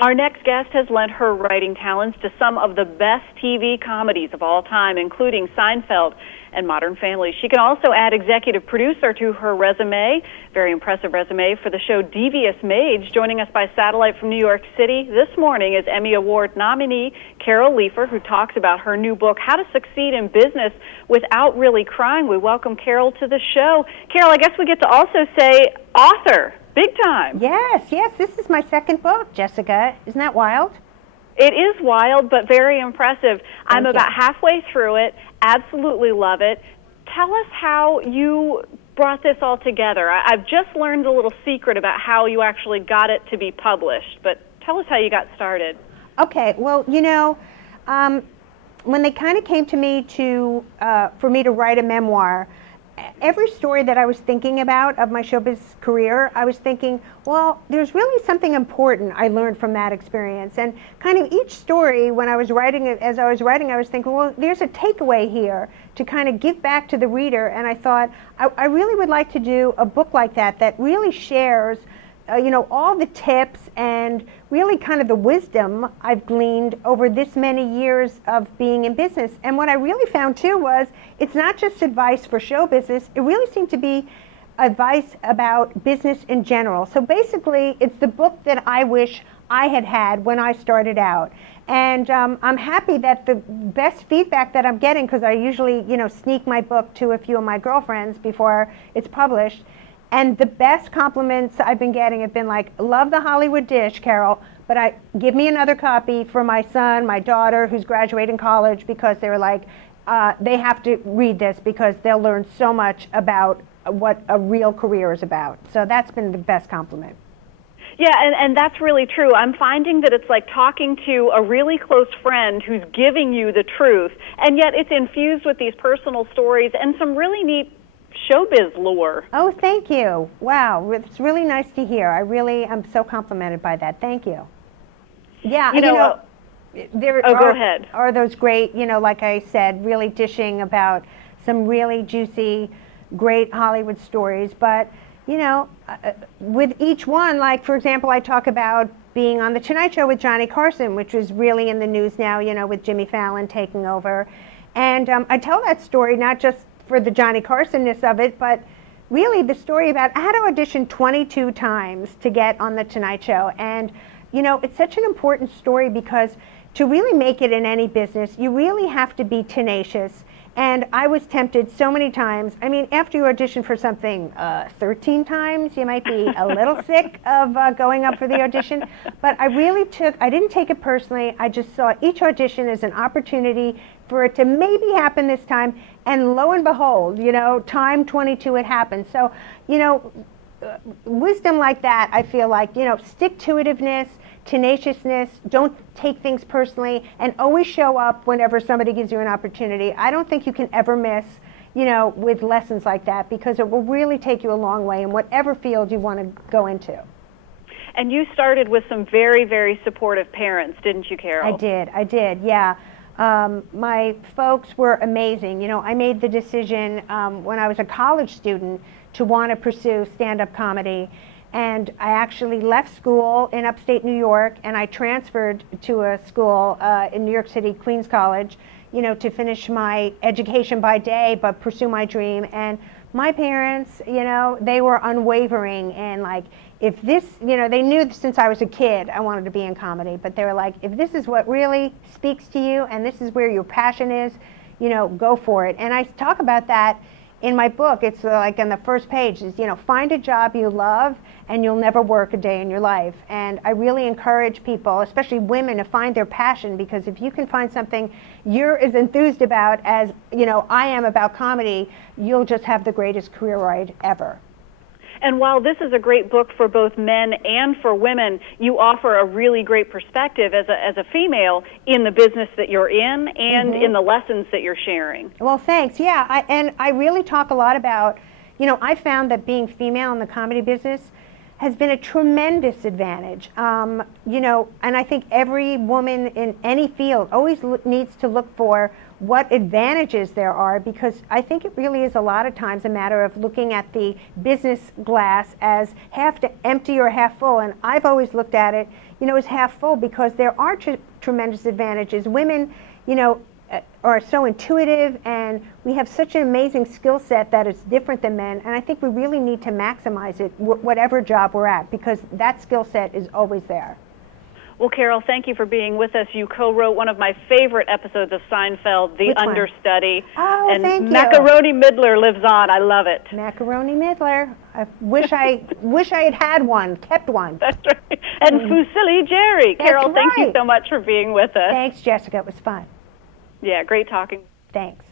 Our next guest has lent her writing talents to some of the best TV comedies of all time, including Seinfeld and Modern Family. She can also add executive producer to her resume. Very impressive resume for the show Devious Maids. Joining us by satellite from New York City this morning is Emmy Award nominee Carol Leifer, who talks about her new book, How to Succeed in Business Without Really Crying. We welcome Carol to the show. Carol, I guess we get to also say author. Big time. Yes. This is my second book, Jessica. Isn't that wild? It is wild, but very impressive. I'm about halfway through it. Absolutely love it. Tell us how you brought this all together. I've just learned a little secret about how you actually got it to be published, but tell us how you got started. Okay. Well, when they kind of came to me for me to write a memoir, every story that I was thinking about of my showbiz career, I was thinking, well, there's really something important I learned from that experience. And kind of each story, as I was writing, I was thinking, well, there's a takeaway here to kind of give back to the reader. And I thought, I really would like to do a book like that really shares all the tips and really kind of the wisdom I've gleaned over this many years of being in business. And what I really found too was it's not just advice for show business, it really seemed to be advice about business in general. So basically, it's the book that I wish I had had when I started out. And I'm happy that the best feedback that I'm getting, because I usually, sneak my book to a few of my girlfriends before it's published, and the best compliments I've been getting have been like, love the Hollywood dish, Carol, but give me another copy for my son, my daughter, who's graduating college, because they were like, they have to read this because they'll learn so much about what a real career is about. So that's been the best compliment. Yeah, and that's really true. I'm finding that it's like talking to a really close friend who's giving you the truth, and yet it's infused with these personal stories and some really neat showbiz lore. Oh, thank you. Wow, it's really nice to hear. I'm so complimented by that. Thank you. Yeah, go ahead. Are those great, like I said, really dishing about some really juicy, great Hollywood stories. But, with each one, like, for example, I talk about being on The Tonight Show with Johnny Carson, which is really in the news now, with Jimmy Fallon taking over. And I tell that story not just for the Johnny Carson-ness of it, but really the story about I had to audition 22 times to get on The Tonight Show. And, it's such an important story because to really make it in any business, you really have to be tenacious. And I was tempted so many times. I mean, after you audition for something 13 times, you might be a little sick of going up for the audition. But I didn't take it personally. I just saw each audition as an opportunity for it to maybe happen this time. And lo and behold, time 22, it happened. So, wisdom like that, I feel like, stick-to-itiveness, tenaciousness, don't take things personally, and always show up whenever somebody gives you an opportunity. I don't think you can ever miss, with lessons like that, because it will really take you a long way in whatever field you want to go into. And you started with some very, very supportive parents, didn't you, Carol? I did, yeah. My folks were amazing. I made the decision when I was a college student to want to pursue stand-up comedy. And I actually left school in upstate New York, and I transferred to a school in New York City, Queens College, to finish my education by day, but pursue my dream. And my parents, they were unwavering, and like, if this, they knew since I was a kid I wanted to be in comedy, but they were like, if this is what really speaks to you, and this is where your passion is, go for it. And I talk about that in my book. It's like on the first page is, find a job you love and you'll never work a day in your life. And I really encourage people, especially women, to find their passion, because if you can find something you're as enthused about as, I am about comedy, you'll just have the greatest career ride ever. And while this is a great book for both men and for women, you offer a really great perspective as a female in the business that you're in and in the lessons that you're sharing. Well, thanks. Yeah, I really talk a lot about, I found that being female in the comedy business has been a tremendous advantage. And I think every woman in any field always needs to look for what advantages there are, because I think it really is a lot of times a matter of looking at the business glass as half empty or half full. And I've always looked at it, as half full, because there are tremendous advantages. Women, are so intuitive, and we have such an amazing skill set that it's different than men. And I think we really need to maximize it, whatever job we're at, because that skill set is always there. Well, Carol, thank you for being with us. You co-wrote one of my favorite episodes of Seinfeld, The Understudy. Oh, and thank you. Macaroni Midler lives on. I love it. Macaroni Midler. I wish I had one, kept one. That's right. And Fusilli Jerry. Carol, That's right. Thank you so much for being with us. Thanks, Jessica. It was fun. Yeah, great talking. Thanks.